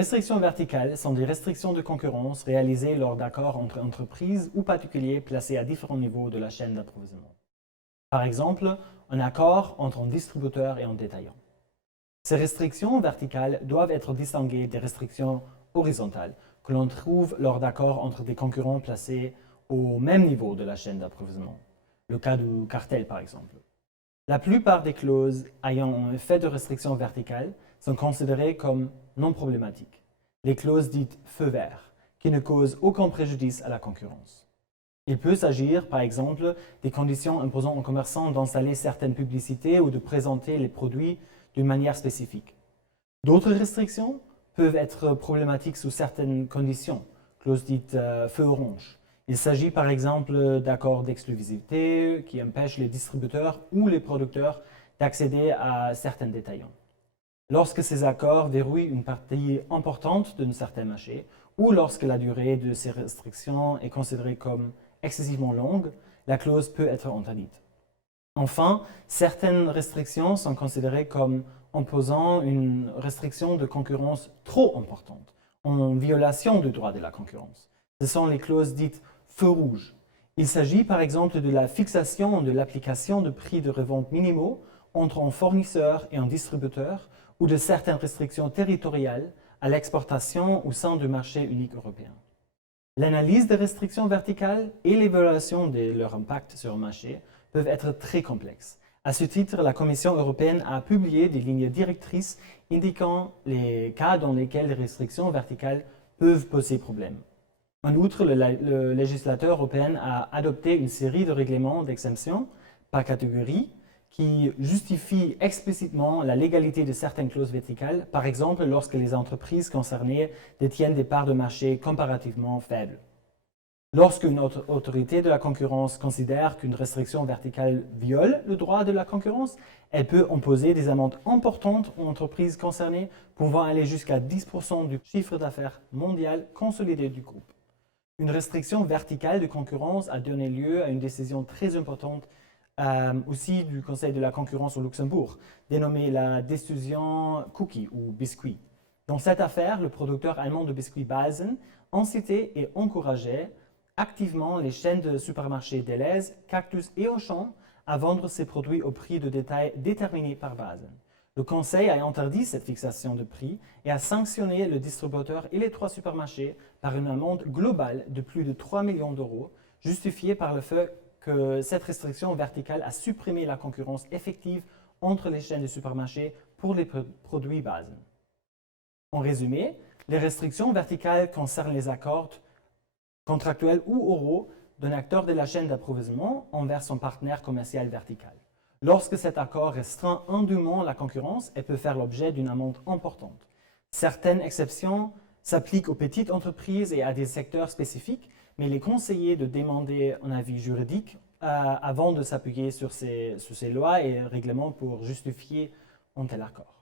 restrictions verticales sont des restrictions de concurrence réalisées lors d'accords entre entreprises ou particuliers placés à différents niveaux de la chaîne d'approvisionnement. Par exemple, un accord entre un distributeur et un détaillant. Ces restrictions verticales doivent être distinguées des restrictions horizontales que l'on trouve lors d'accords entre des concurrents placés au même niveau de la chaîne d'approvisionnement, le cas du cartel par exemple. La plupart des clauses ayant un effet de restriction verticale sont considérées comme non problématiques, les clauses dites feu vert, qui ne causent aucun préjudice à la concurrence. Il peut s'agir, par exemple, des conditions imposant aux commerçants d'installer certaines publicités ou de présenter les produits d'une manière spécifique. D'autres restrictions peuvent être problématiques sous certaines conditions, clauses dites feu orange. Il s'agit par exemple d'accords d'exclusivité qui empêchent les distributeurs ou les producteurs d'accéder à certains détaillants. Lorsque ces accords verrouillent une partie importante d'un certain marché ou lorsque la durée de ces restrictions est considérée comme excessivement longue, la clause peut être interdite. Enfin, certaines restrictions sont considérées comme imposant une restriction de concurrence trop importante, en violation du droit de la concurrence. Ce sont les clauses dites feu rouge. Il s'agit par exemple de la fixation de l'application de prix de revente minimaux entre un fournisseur et un distributeur ou de certaines restrictions territoriales à l'exportation au sein du marché unique européen. L'analyse des restrictions verticales et l'évaluation de leur impact sur le marché peuvent être très complexes. À ce titre, la Commission européenne a publié des lignes directrices indiquant les cas dans lesquels les restrictions verticales peuvent poser problème. En outre, le législateur européen a adopté une série de règlements d'exemption par catégorie qui justifient explicitement la légalité de certaines clauses verticales, par exemple lorsque les entreprises concernées détiennent des parts de marché comparativement faibles. Lorsqu'une autorité de la concurrence considère qu'une restriction verticale viole le droit de la concurrence, elle peut imposer des amendes importantes aux entreprises concernées, pouvant aller jusqu'à 10% du chiffre d'affaires mondial consolidé du groupe. Une restriction verticale de concurrence a donné lieu à une décision très importante aussi du Conseil de la concurrence au Luxembourg, dénommée la décision Cookie ou biscuit. Dans cette affaire, le producteur allemand de biscuits Balsen incitait et encourageait activement les chaînes de supermarchés Delhaize, Cactus et Auchan à vendre ces produits au prix de détail déterminé par Balsen. Le Conseil a interdit cette fixation de prix et a sanctionné le distributeur et les 3 supermarchés par une amende globale de plus de 3 millions d'euros, justifiée par le fait que cette restriction verticale a supprimé la concurrence effective entre les chaînes de supermarchés pour les produits Balsen. En résumé, les restrictions verticales concernent les accords contractuels ou oraux d'un acteur de la chaîne d'approvisionnement envers son partenaire commercial vertical. Lorsque cet accord restreint indûment la concurrence, elle peut faire l'objet d'une amende importante. Certaines exceptions s'appliquent aux petites entreprises et à des secteurs spécifiques, mais il est conseillé de demander un avis juridique avant de s'appuyer sur ces lois et règlements pour justifier un tel accord.